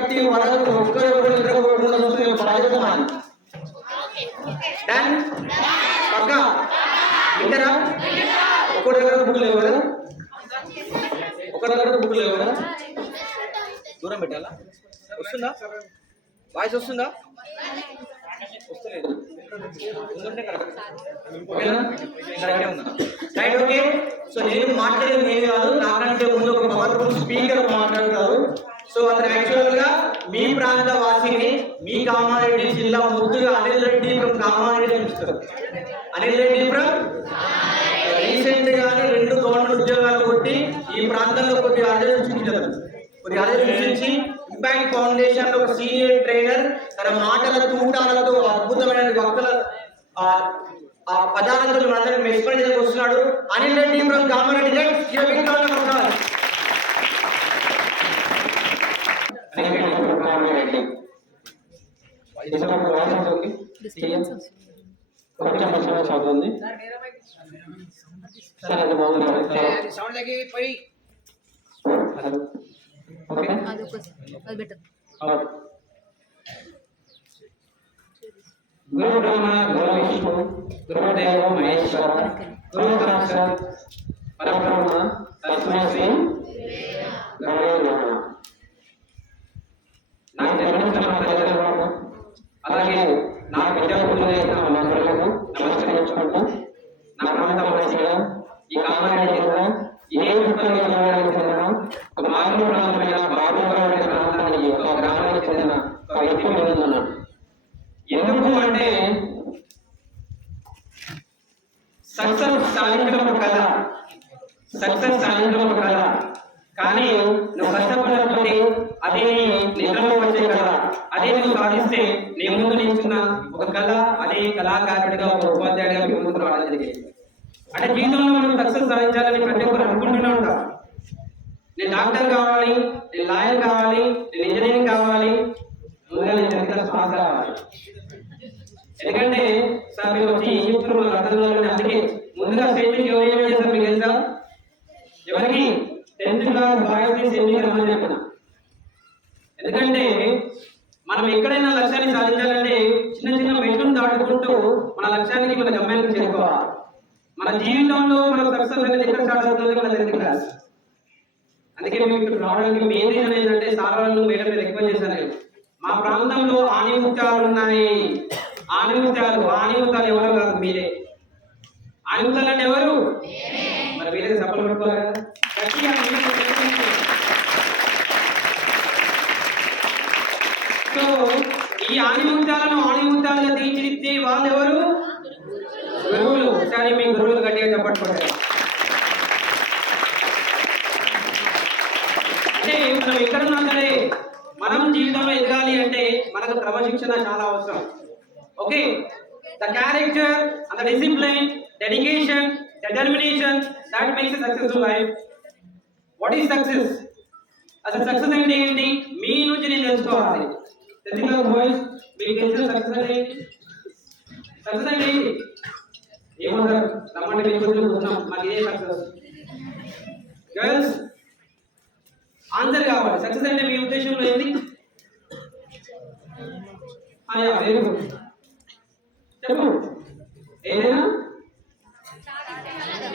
కట్టి వరకు ఒక్కరు నిద్రపోకుండా చూస్తే బాధ్యత మాది. డన్ పక్క వింటారా? ఒక్కడి దగ్గర బుక్ లేవు కదా, ఒకరి దగ్గర బుక్ లేవు కదా, దూరం పెట్టాలా? వస్తుందా వాయిస్? వస్తుందా? వస్తలేదు. Right okay. సో నేను మాట్లాడేది నేను కాదు, నాకంటే ముందు ఒక పవర్ఫుల్ స్పీకర్ మాట్లాడతారు. సో అతను యాక్చువల్ గా మీ ప్రాంత వాసిని, మీ కామారెడ్డి జిల్లా ముద్దుగా అనిల్ రెడ్డి ఫ్రమ్ కామారెడ్డి అనిపిస్తారు. అనిల్ రెడ్డి ఫ్రమ్ రీసెంట్ గానే 2 గవర్నమెంట్ ఉద్యోగాలు కొట్టి ఈ ప్రాంతంలో కొద్దిగా ఆలోచించి ఇంపాక్ట్ ఫౌండేషన్ లో ఒక సీనియర్ ట్రైనర్ తన మాటల తూటాలతో అద్భుతమైన వక్తల ఆ పదాలతో మనందరం మెస్పరైజ్ చేయడానికి వస్తున్నాడు. అనిల్ రెడ్డి ఫ్రమ్ కామారెడ్డి. గురు బ్రహ్మ గురు విష్ణు గురుదేవ మహేశ్వర గురు సాక్షాత్ పరబ్రహ్మ తస్మై శ్రీ గురవే నమః. నాకు జన్మనిచ్చిన తల్లిదండ్రులకు అలాగే నా విద్యార్థులైన మంత్రులకు నమస్కరించుకుంటూ నా ప్రాంతం మంచిగా ఈ కామారెడ్డి జిల్లా ఇదే జిల్లాకు చెందిన ఒక మారుమూల ప్రాంతమైన బాబురావు అనే ప్రాంతానికి ఒక గ్రామానికి చెందిన ఒక వ్యక్తి ఉన్నాను. ఎందుకు అంటే సక్సెస్ సాధించడం కథ, సక్సెస్ సాధించడం కథ, కానీ నువ్వు కష్టపడకపోతే అదే నిద్రలో వచ్చే కథ, అదే నువ్వు సాధిస్తే నీ ముందు నిల్చున్న ఒక కళ, అదే కళాకారుడిగా ఒక ఉపాధ్యాయుడిగా మీ ముందు రావడం జరిగింది. అంటే జీవితంలో మనం సక్సెస్ సాధించాలని ప్రతి ఒక్కరు అనుకుంటూనే ఉంటాం. నేను డాక్టర్ కావాలి, నేను లాయర్ కావాలి, నేను ఇంజనీరింగ్ కావాలి, ముందుగా నేను టెన్త్ పాస్ కావాలి. ఎందుకంటే సార్ మీరు వచ్చి ఏం చెప్తున్నారు అర్థం కావాలని, అందుకే ముందుగా స్టేట్మెంట్ ఎవరు ఏం చేస్తారు మీకు తెలుసా? ఎవరికి 10th క్లాస్ బాయ్స్ ఎన్ని రమ్మని చెప్పిన. ఎందుకంటే మనం ఎక్కడైనా లక్ష్యాన్ని సాధించాలంటే చిన్న చిన్న మెట్లను దాటుకుంటూ మన లక్ష్యానికి మన గమ్యానికి చేరుకోవాలి. మన జీవితంలో మన సక్సెస్ అనేది ఎక్కడ స్టార్ట్ అవుతుంది? మన 10th క్లాస్. అందుకే మేము ఇక్కడ రావడానికి మెయిన్ రీజన్ ఏంటంటే సార్ వాళ్ళు మేడం మీద రిక్వెస్ట్ చేశాను. మా ప్రాంతంలో ఆణిముత్యాలు ఉన్నాయి. ఆణిముత్యాలు ఎవరో కాదు, మీరే. ఆణిముత్యాలు అంటే ఎవరు? మరి మీరే సఫలం పట్టుకోవాలి కదా. సో ఈ ఆణిముత్యాలుగా తీర్చిదిద్దే వాళ్ళు ఎవరు? గురువులు. ఒకసారి మీ గురువులు గట్టిగా చెప్పట్టుకోండి. అంటే మనం ఎక్కడున్నా సరే మనం జీవితంలో ఎదగాలి అంటే మనకు క్రమశిక్షణ చాలా అవసరం. Okay, the character and the discipline, dedication, determination that makes a successful life. What is success? అసలు సక్సెస్ అంటే ఏంటి మీ నుంచి నేను తెలుసుకోవాలి. తెలుగులో బాయ్స్ మీకు తెలిసిన సక్సెస్ అంటే ఏంటి? సక్సెస్ అంటే ఏంటి? ఏమంటారు? రమ్మంటే మీకు చూస్తున్నాం మాకు ఇదే సక్సెస్. గర్ల్స్ ఆన్సర్ కావాలి. సక్సెస్ అంటే మీ ఉద్దేశంలో ఏంటి? వెరీ గుడ్, చెప్పు.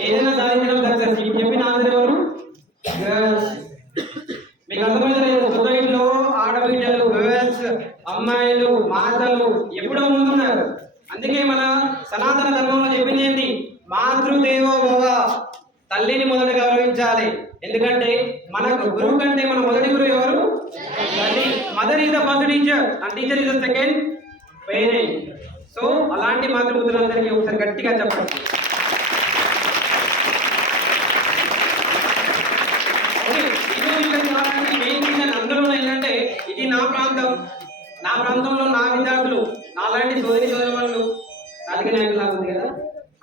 ఏదైనా సాధించడం సక్సెస్. మీకు చెప్పిన ఆన్సర్ ఎవరు? గర్ల్స్. మీకు అర్థమైంది లేదు? సొసైటీలో ఆడబిడ్డలు, గర్ల్స్, అమ్మాయిలు, మాతలు ఎప్పుడో ముందున్నారు. అందుకే మన సనాతన ధర్మంలో చెప్పింది ఏంటి? మాతృదేవో భవ, తల్లిని మొదట గౌరవించాలి. ఎందుకంటే మన గురువు కంటే మన మొదటి గురువు ఎవరు? తల్లి. Mother is the first teacher and teacher is the second parent. So అలాంటి మాతృబుద్ధులందరికీ ఒకసారి గట్టిగా చెప్పండి. అందులో ఏంటంటే ఇది నా ప్రాంతం, నా ప్రాంతంలో నా విద్యార్థులు, నాలాంటి సోదరి సోదరులు, రాజకీయ నాయకులు లాగా ఉంది కదా,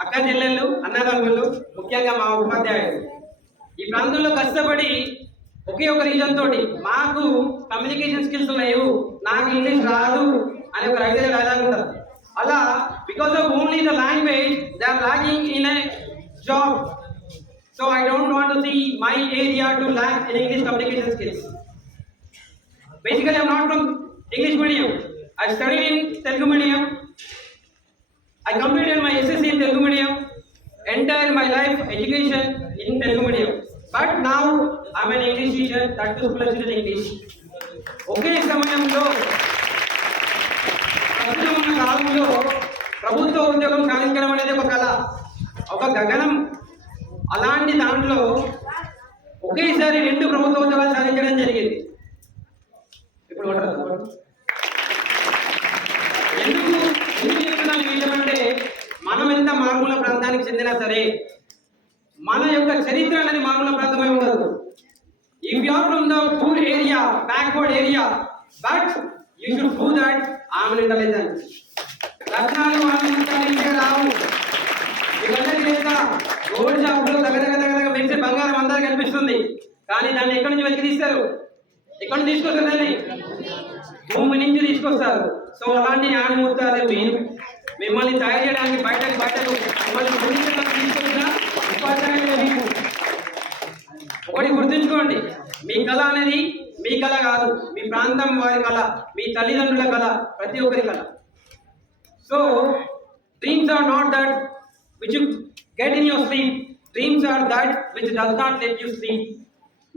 అక్క చెల్లెళ్ళు, అన్నదమ్ముళ్ళు, ముఖ్యంగా మా ఉపాధ్యాయులు ఈ ప్రాంతంలో కష్టపడి ఒకే ఒక రీజన్ తోటి మాకు కమ్యూనికేషన్ స్కిల్స్ లేవు, నాకు ఇంగ్లీష్ రాదు అని ఒక రైతు రాజాలు ఉంటారు. అలా because of only the language they are lacking in a job. So I don't want to see my area to lack in English communication skills. Basically, I'm not from English medium. I studied in Telugu medium. I completed my SSC in Telugu medium. Entire my life education in Telugu medium. But now I'm an English teacher. That is plus in English. ఒకే సమయంలో ప్రస్తుతం ఉన్న కాలంలో ప్రభుత్వ ఉద్యోగం సాధించడం అనేది ఒక కళ, ఒక గగనం. అలాంటి దాంట్లో ఒకేసారి 2 ప్రభుత్వ ఉద్యోగాలు సాధించడం జరిగింది. ఇప్పుడు ఎందుకు చెప్తున్నాను ఏంటంటే, మనం ఎంత మారుమూల ప్రాంతానికి చెందినా సరే మన యొక్క చరిత్ర అనేది మారుమూల ప్రాంతమై ఉండదు. If you are from the poor area, backward area, but you should prove that I am intelligent. రత్నాలు వాళ్ళకి రావు, ఇవన్నీ చేస్తా గోల్డ్ షాప్లో దగ్గర మెరిసే బంగారం అందరికి కనిపిస్తుంది, కానీ దాన్ని ఎక్కడి నుంచి వెతికి తీస్తారు? ఎక్కడి నుంచి తీసుకొస్తారు? దాన్ని భూమి నుంచి తీసుకొస్తారు. సో అలాంటి ఆణిముత్యాలు మిమ్మల్ని తయారు చేయడానికి బయటకు మిమ్మల్ని తీసుకొచ్చిన ఉపాధ్యాయులు మీకు. ఒకటి గుర్తుంచుకోండి, మీ కళ అనేది మీ కళ కాదు, మీ ప్రాంతం వారి కళ, మీ తల్లిదండ్రుల కళ, ప్రతి ఒక్కరి కళ. So dreams are not that which you get in your sleep, dreams are that which does not let you sleep.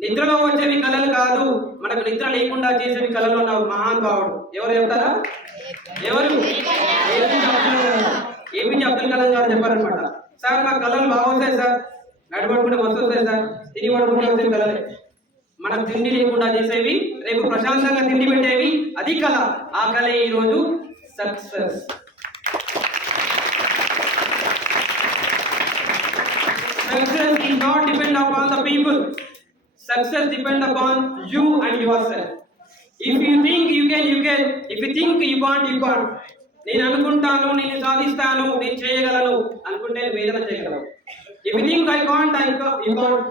నిద్రలో వచ్చేవి కళలు కాదు, మనకు నిద్ర లేకుండా చేసేవి కళలు ఉన్న మహానుభావుడు ఎవరు చెప్తారా? ఎవరు? ఏపీజే అబ్దుల్ కలాం గారు చెప్పారనమాట. సార్ మా కళలు బాగా వస్తాయి సార్, నడబడుకుంటే మస్తు వస్తాయి సార్, తిని పడుకుంటే వచ్చే కళలే. మనకు తిండి లేకుండా చేసేవి, రేపు ప్రశాంతంగా తిండి పెట్టేవి, అది కళ. ఆ కళ ఈరోజు success. Success is not depend upon the people. Success depend upon you and yourself. If you think you can, you can. If you think you can't, you can't. నేను అనుకుంటాను, నేను సాధిస్తాను, నేను చేయగలను అనుకుంటే వేదన చేయగలవు. If you think I can't, you can't.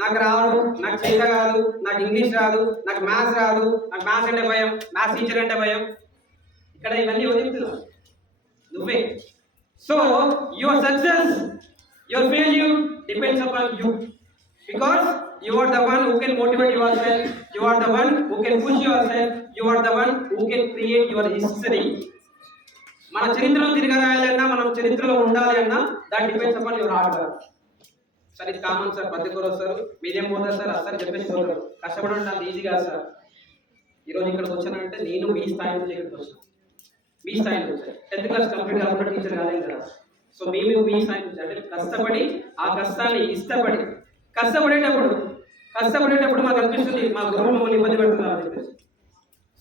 నాకు రాదు, నాకు చేత కాదు, నాకు ఇంగ్లీష్ రాదు, నాకు మ్యాథ్స్ రాదు, నాకు మ్యాథ్స్ అంటే భయం, మ్యాథ్స్ టీచర్ అంటే భయం, ఇక్కడ ఇవన్నీ వదులుతున్నావు నువ్వే. So your success, your failure depends upon you, because you are the one who can motivate yourself, you are the one who can push yourself, you are the one who can create your history. మన చరిత్రలో తిరగరాయాలన్నా, మనం చరిత్రలో ఉండాలి అన్నా, that depends upon your hard work. Sir ఇది common sir, ప్రతి ఒక్కరు వస్తారు, మీరేం పోతారు సార్, అసలు చెప్పేసి పోతారు, కష్టపడడం నాకు ఈజీ కాదు సార్. ఈరోజు ఇక్కడికి వచ్చానంటే నేను మీ స్థాయి నుంచి ఇక్కడికి వచ్చాను, మీ స్థాయి నుంచి వచ్చాను. 10th క్లాస్ కంప్లీట్ కాకుండా టీచర్ కాలేదు కదా. సో మేము మీ స్థాయి నుంచి అంటే కష్టపడి, ఆ కష్టాన్ని ఇష్టపడి కష్టపడేటప్పుడు మాకు అనిపిస్తుంది మా గురువు మమ్మల్ని ఇబ్బంది పెడుతున్నారు అని చెప్పేసి.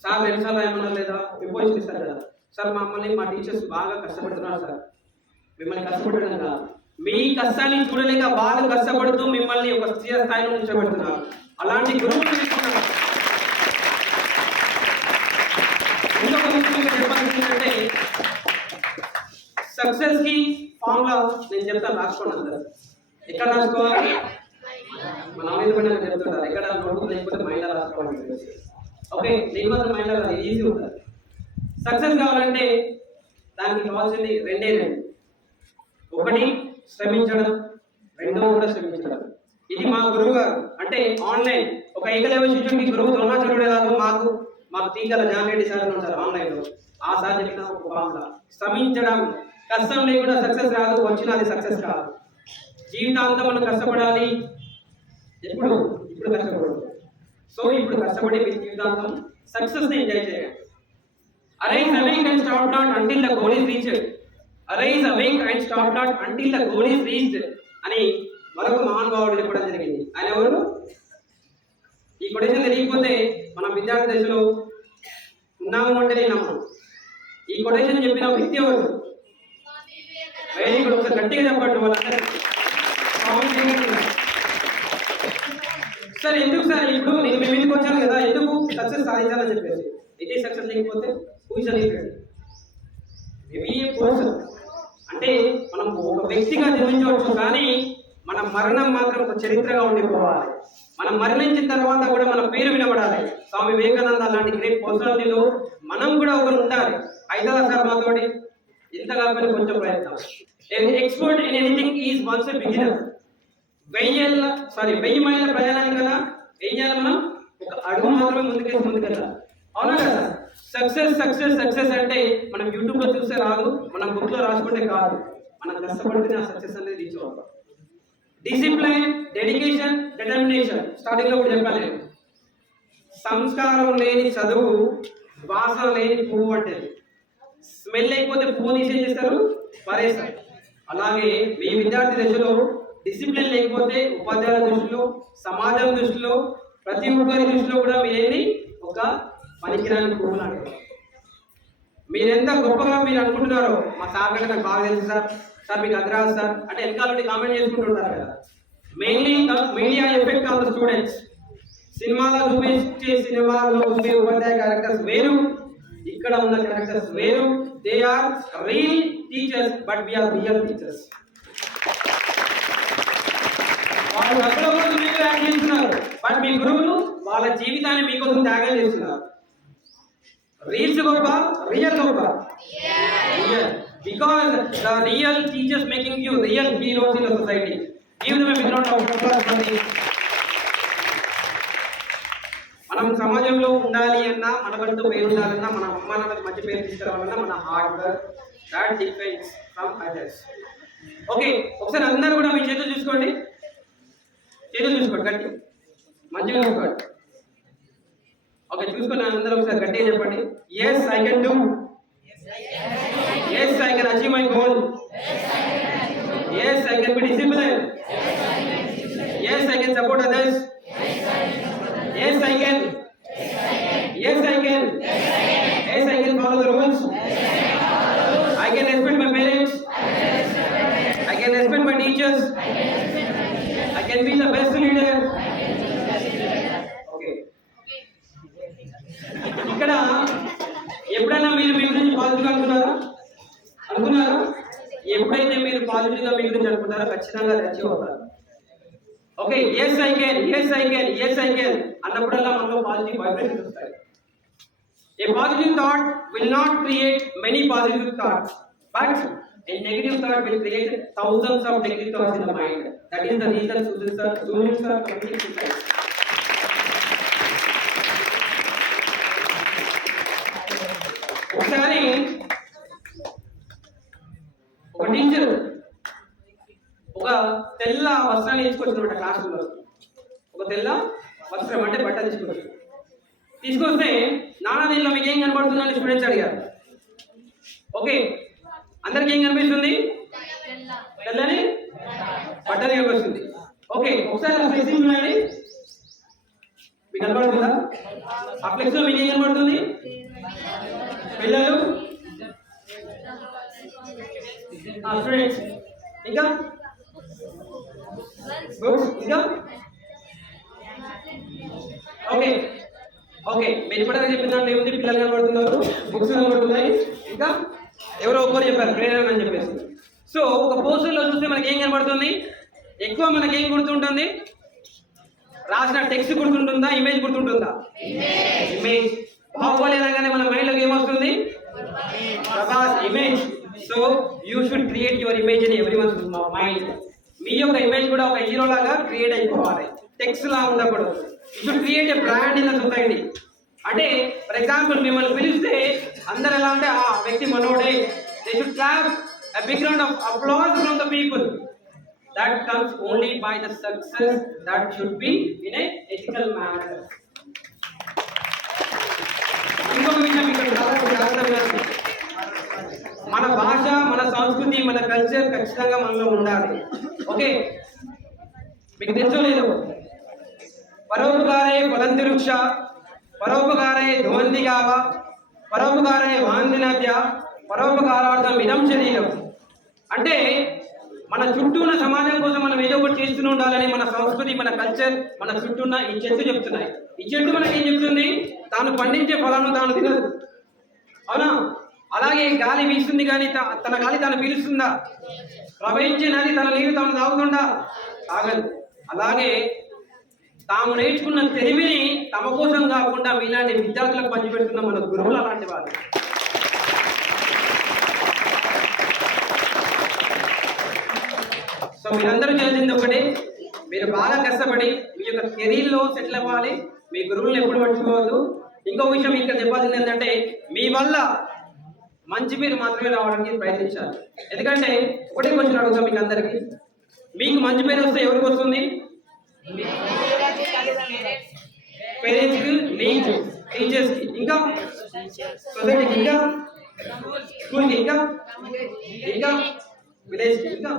సార్ రెండుసార్లు ఏమన్నా లేదా ఇంపోజిషన్ ఇస్తారు కదా, సార్ మమ్మల్ని మా టీచర్స్ బాగా కష్టపడుతున్నారు సార్, మిమ్మల్ని కష్టపడడం కదా, మీ కష్టాన్ని చూడలేక వాళ్ళు కష్టపడుతూ మిమ్మల్ని ఒక స్థిర స్థాయిలో ఉంచబడుతున్నారు. అలాంటి గురువులు తీసుకున్నారు. ఇంకొక ముఖ్యంగా చెప్పాల్సింది ఏంటంటే, సక్సెస్ కి ఫార్ములా నేను చెప్తాను, రాసుకోండి అందరూ. ఎక్కడ రాసుకోవాలి? మన అమీర్ చెప్తుంటారు, ఎక్కడ నోట్బుక్ లేకపోతే మైండ్ రాసుకోవాలి. ఓకే, నేను మాత్రం మైండ్ రాదు, ఈజీ ఉంటుంది. సక్సెస్ కావాలంటే దానికి కావాల్సింది రెండే. ఒకటి శ్రమించడం, రెండో కూడా శ్రమించడం. ఇది మా గురువు గారు అంటే ఆన్లైన్ ఒక ఏకలవ్య శిష్యుడికి గురువు ద్రోణాచార్యుడు ఎలాగో మాకు తీగల జానరెడ్డి సార్ ఉంటారు ఆన్లైన్లో, ఆ సార్ చెప్పిన ఒక ఫార్ములా. శ్రమించడం, కష్టం లేకుండా సక్సెస్ రాదు, వచ్చినా అది సక్సెస్ కాదు. జీవితాంతం మనం కష్టపడాలి. ఇప్పుడు కష్టపడదు. సో ఇప్పుడు కష్టపడి మీ జీవితాంతం సక్సెస్ని ఎంజాయ్ చేయాలి. Arise awake and stop not until the goal is reached. Arise awake and stop not until the goal is reached అని మరొక మహానుభావుడు చెప్పడం జరిగింది. ఆయన ఎవరు? ఈ కొటేషన్ తెలియకపోతే మనం విద్యార్థి దశలో ఉన్నాము అంటే నమ్మం. ఈ కొటేషన్ చెప్పిన వ్యక్తి ఎవరు? వెరీ గుడ్, ఒకసారి గట్టిగా చెప్పండి వాళ్ళందరూ. సార్ ఎందుకు సార్ ఇప్పుడు నేను మేము ఎందుకు వచ్చాను కదా, ఎందుకు సక్సెస్ సాధించాలని చెప్పేసి. ఇదే సక్సెస్ లేకపోతే అంటే మనం ఒక వ్యక్తిగా జన్మించవచ్చు, కానీ మన మరణం మాత్రం ఒక చరిత్రగా ఉండిపోవాలి. మనం మరణించిన తర్వాత కూడా మన పేరు వినబడాలి. స్వామి వివేకానంద లాంటి గ్రేట్ పర్సనాలిటీలో మనం కూడా ఒకరు ఉండాలి. అవుతుందా సార్ మాతోటి? ఇంత కాకపోతే కొంచెం ప్రయత్నం. Expert in anything is once a beginner. 1000 మైళ్ళ ప్రయాణానికి కదా ఏం చేయాలి మనం? ఒక అడుగు మాత్రమే ముందుకెళ్ళాలి. అవునా కదా? సక్సెస్ సక్సెస్ సక్సెస్ అంటే మనం యూట్యూబ్ లో చూస్తే రాదు, మనం బుక్ లో రాసుకుంటే కాదు, మనం కష్టపడితే ఆ సక్సెస్ అనేది రీచ్ అవుతాం. Discipline, dedication, determination. స్టార్టింగ్ లో కూడా చెప్పాను నేను, సంస్కారం లేని చదువు వాసన లేని పువ్వు అంటే, స్మెల్ లేకపోతే పువ్వు తీసేం చేస్తారు, పరేస్తారు. అలాగే మీ విద్యార్థి దశలో డిసిప్లిన్ లేకపోతే ఉపాధ్యాయుల దృష్టిలో, సమాజం దృష్టిలో, ప్రతి ఒక్కరి దృష్టిలో కూడా మీరేంటి, ఒక పనికిరాని పువ్వులు అంటారు. మీరెంత గొప్పగా మీరు అనుకుంటున్నారో, మా సార్ కంటే నాకు బాగా తెలుసు సార్, సార్ మీకు అది రాదు సార్ అంటే వెనకాల నుండి కామెంట్ చేసుకుంటుంటారు కదా. Mainly media effect on the students. సినిమాలో చూపించే సినిమాలో ఉండే ఉపాధ్యాయ క్యారెక్టర్స్ వేరు, ఇక్కడ ఉన్న క్యారెక్టర్స్ వేరు. They are real teachers, but we are real teachers. వాళ్ళు అక్కడ కూడా మీకు యాడ్ చేస్తున్నారు, బట్ మీ గురువులు వాళ్ళ జీవితాన్ని మీకోసం త్యాగం చేస్తున్నారు. రీల్స్ గొప్ప, రియల్ గొప్ప? Real. Because the real teachers making you real heroes in the society. Give them a background of applause for this. మనం సమాజంలో ఉండాలి అన్నా, మనకంటూ పేరు ఉండాలన్నా, మన అమ్మ నాన్నలకు మంచి పేరు తీసుకురావాలన్నా మన hard work that difference from others. Okay, ఒకసారి అందరూ కూడా మీ చేతులు చూసుకోండి, చేతులు చూసుకోండి, గట్టి మంచిగా చూసుకోండి. ఓకే, చూసుకుని అందరూ ఒకసారి గట్టిగా చెప్పండి. Yes I can do. Yes, I can achieve my goal. Yes, I can be disciplined. Yes, I can support others. Yes, I can. Yes, I can. Yes, I can follow the rules. I can respect my parents. I can respect my teachers. I can be the best leader. Okay. ఇక్కడ ఎప్పుడైనా మీరు మీ గురించి పాజిటివ్గా అనుకున్నారా? ఎప్పుడైతే మీరు పాజిటివ్గా మీ గురించి అనుకుంటారో ఖచ్చితంగా అచీవ్ అవుతారు. Okay, yes I can, yes I can, yes I can అన్నప్పుడల్లా మనలో పాజిటివ్ వైబ్రేషన్స్ వస్తాయి. A positive thought will not create many positive thoughts, but a negative thought will create thousands of negative thoughts in the mind. That is the reason students are committing suicide. ఒకసారి ఒక teacher ఒక తెల్ల వస్త్రాన్ని తీసుకొచ్చినమాట క్లాసులో. ఒక తెల్ల వస్త్రం అంటే బట్ట తీసుకొస్తే నాన్న దీనిలో మీకు ఏం కనబడుతుందని స్టూడెంట్స్ అడిగారు. ఓకే, అందరికి ఏం కనిపిస్తుంది? తెల్లని బట్టలు కనిపిస్తుంది. ఓకే, ఒకసారి ఫ్లెక్సింగ్ చూడండి, మీకు కనబడుతుందా? ఆ ఫ్లెక్స్ లో మీకు ఏం కనబడుతుంది? పిల్లలు, స్టూడెంట్స్, ఇంకా బుక్స్, ఇంకా ఓకే ఓకే మీరు ఇప్పటిదాకా చెప్పిన దాంట్లో ఏముంది? పిల్లలు కనబడుతున్నారు, బుక్స్ కనబడుతున్నాయి, ఇంకా ఎవరో ఒక్కరు చెప్పారు ప్రేరణ అని చెప్పేసి. సో ఒక పోస్టర్లో చూస్తే మనకి ఏం కనబడుతుంది? ఎక్కువ మనకి ఏం గుర్తుంటుంది? రాసిన టెక్స్ట్ గుర్తుంటుందా, ఇమేజ్ గుర్తుంటుందా? ఇమేజ్. బాహుబలి అనగానే మన మైండ్లోకి ఏమొస్తుంది? Prabhas image. So you should create your image in everyone's mind. మీ యొక్క ఇమేజ్ కూడా ఒక హీరో లాగా క్రియేట్ అయిపోవాలి, టెక్స్ట్ లా ఉండకూడదు. You should create a brand in the society. అంటే ఫర్ ఎగ్జాంపుల్ మిమ్మల్ని పిలిస్తే అందరు ఎలా అంటే ఆ వ్యక్తి మనోడే. They should clap a big round of applause from the people. That comes only by the success that should be in a ethical manner. ఇంకొక విషయం ఇక్కడ జాగ్రత్తగా, మన భాష, మన సంస్కృతి, మన కల్చర్ ఖచ్చితంగా మనలో ఉండాలి. ఓకే, మీకు తెలుసో లేదు, పరోపకారే ఫలంతి వృక్ష, పరోపకారే ధ్వందిగావ, పరోపకారే వాందినద్య, పరోపకారార్థం ఇదం శరీరం. అంటే మన చుట్టూ ఉన్న సమాజం కోసం మనం ఏదో ఒకటి చేస్తూనే ఉండాలని మన సంస్కృతి, మన కల్చర్, మన చుట్టూ ఉన్న ఈ చెట్టు చెప్తున్నాయి. ఈ చెట్టు మనకి ఏం చెప్తుంది? తాను పండించే ఫలాన్ని తాను తినదు, అవునా? అలాగే గాలి వీస్తుంది కానీ తన గాలి తాను పీలుస్తుందా? ప్రవహించే నది తన నీరు తాను తాగుతుందా? తాగదు. అలాగే తాము నేర్చుకున్న తెలివిని తమ కోసం కాకుండా మీలాంటి విద్యార్థులకు పంచిపెడుతున్న మన గురువులు అలాంటి వాళ్ళు. సో మీరందరూ చేసింది ఒకటి, మీరు బాగా కష్టపడి మీ యొక్క కెరీర్లో సెటిల్ అవ్వాలి, మీ గురువులను ఎప్పుడు మర్చిపోవద్దు. ఇంకో విషయం ఇక్కడ చెప్పాల్సింది ఏంటంటే మీ వల్ల మంచి పేరు మాత్రమే రావడానికి ప్రయత్నించాలి. ఎందుకంటే ఒకటే క్వశ్చన్ అడుగుతాం మీకు అందరికీ, మీకు మంచి పేరు వస్తే ఎవరికి వస్తుంది? పేరెంట్స్కి, మీకు, టీచర్స్కి, ఇంకా సొసైటీకి, ఇంకా స్కూల్కి, ఇంకా విలేజ్కి, ఇంకా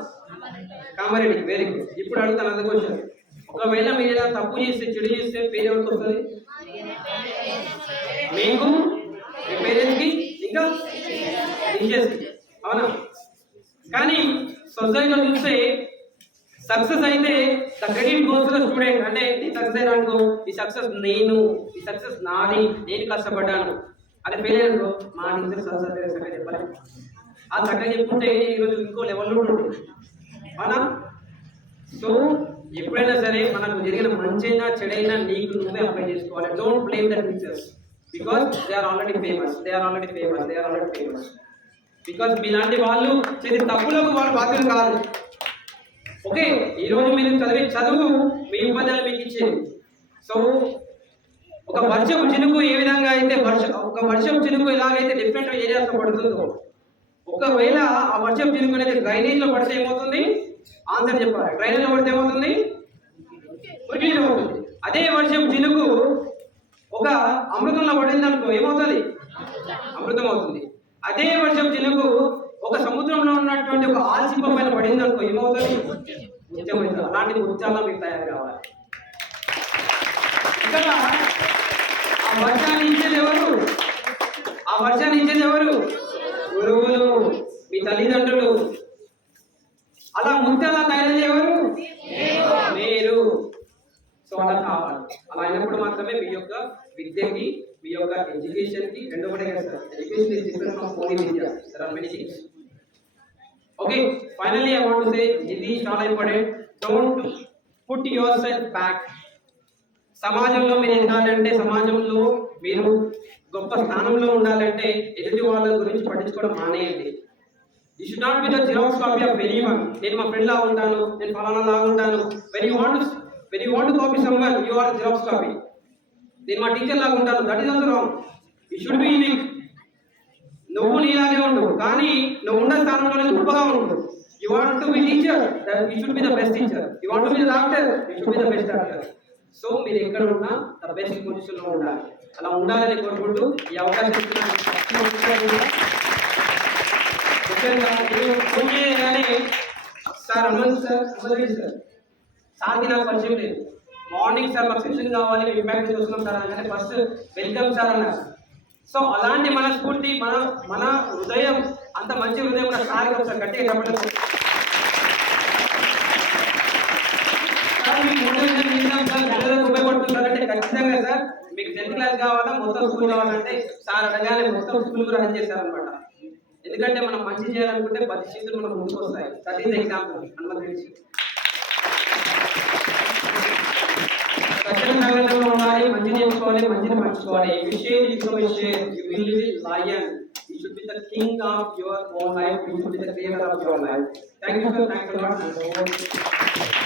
కామారెడ్డికి. Very good. ఇప్పుడు అడుగుతాను అది క్వశ్చన్, ఒకవేళ మీరు ఏదైనా తప్పు చేస్తే, చెడు చేస్తే పేరు ఎవరికి వస్తుంది? మీకు, మీ పేరెంట్స్కి, ఇంకా టీచర్స్కి. అవునా? కానీ సొసైటీలో చూస్తే సక్సెస్ అయితే the credit goes to the student. అంటే ఈ సక్సెస్ అయినానుకో, ఈ సక్సెస్ నేను, ఈ సక్సెస్ నాది, నేను కష్టపడ్డాను. అదే ఫెయిల్ అయినో మా టీచర్ సక్సెస్ చెప్పాలి. ఆ చక్కగా చెప్పుకుంటే ఈరోజు ఇంకో లెవెల్లో ఉంటుంది. అవునా? సో ఎప్పుడైనా సరే మనకు జరిగిన మంచైనా చెడైనా నీకు నువ్వే అప్లై చేసుకోవాలి. Don't blame the teachers because they are already famous. Because మీలాంటి వాళ్ళు చేసే తప్పులకు వాళ్ళు బాధ్యులు కాదు. ఓకే, ఈరోజు మీరు చదివే చదువు మీ ఉపాధ్యాయులు మీకు ఇచ్చేది. సో ఒక వర్షపు చినుకు ఏ విధంగా అయితే ఒక వర్షపు చినుకు ఎలాగైతే డిఫరెంట్ ఏరియాస్లో పడుతుందో, ఒకవేళ ఆ వర్షపు చినుకు అనేది డ్రైనేజ్ లో పడితే ఏమవుతుంది? ఆన్సర్ చెప్పాలి. డ్రైనేజ్ లో పడితే ఏమవుతుంది? మురికిలో అవుతుంది. అదే వర్షపు చినుకు ఒక అమృతంలో పడింది అనుకో, ఏమవుతుంది? అమృతం అవుతుంది. అదే వర్షపు చినుకు ఒక సముద్రంలో ఉన్నటువంటి ఒక ఆల్చిప్ప పైన పడింది అనుకో, ఏమవుతుంది? ముత్యమవుతుంది. అలాంటి ముత్యాల మీకు తయారు కావాలి. ఇక్కడ ఆ వర్షాన్ని ఇచ్చేది ఎవరు? గురువులు, మీ తల్లిదండ్రులు. అలా ముత్యాల తయారయ్యే ఎవరు? మీరు. సో అలా కావాలి. అలా అయినప్పుడు మాత్రమే మీ యొక్క విద్యకి, మీ యొక్క ఎడ్యుకేషన్ కి రెండు ఒకటే కదా sir. Education is different from only విద్య. There are many things. Okay, finally I want to say, ఇది చాలా important. Don't put yourself back. సమాజంలో మీరు ఎదగాలంటే, సమాజంలో మీరు గొప్ప స్థానంలో ఉండాలంటే ఎదుటి వాళ్ళ గురించి పట్టించుకోవడం మానేయండి. You should not be the Xerox copy of anyone. నేను మా ఫ్రెండ్ లాగా ఉంటాను, నేను ఫలానా లాగా ఉంటాను. When you want to copy someone, you are Xerox copy. నేను మా టీచర్ లాగా ఉంటాను, that is also wrong. You should be unique. నువ్వు నీలాగే ఉండు, కానీ నువ్వు ఉన్న స్థానంలో గొప్పగా ఉండు. You want to be teacher, you should be the best teacher. You want to be the doctor, you should be the best doctor. So మీరు ఎక్కడ ఉన్నా ద బెస్ట్ పొజిషన్లో ఉండాలి. అలా ఉండాలని కోరుకుంటూ ఈ అవకాశం సార్ హనుమంత్ సార్ సార్కి నాకు పరిచయం లేదు. మార్నింగ్ సార్ మాకు సెక్షన్ కావాలి, మేము ఇంపాక్ట్ చూస్తున్నాం సార్ అనగానే ఫస్ట్ వెల్కమ్ సార్ అన్నారు. సో అలాంటి మన స్ఫూర్తి, మన హృదయం, అంత మంచి హృదయం ఉన్న సార్కి ఒకసారి గట్టిగా చెప్పడం. ఉపయోగపడుతుందంటే ఖచ్చితంగా సార్ మీకు 10th క్లాస్ కావాలా, మొత్తం స్కూల్ కావాలంటే సార్ అడగానే మొత్తం స్కూల్ రన్ చేశారనమాట. ఎందుకంటే మనం మంచి చేయాలనుకుంటే 10 సీట్లు మనం ముందుకు వస్తాయి. దట్ ఈస్ ఎగ్జాంపుల్ అనుమతి. ఉండాలి, మంచి నేర్చుకోవాలి, మంచిని పంచుకోవాలి. You share information, you will be lion. You should be the king of your own life. You should be the creator of your life. Thank you sir, thanks a lot.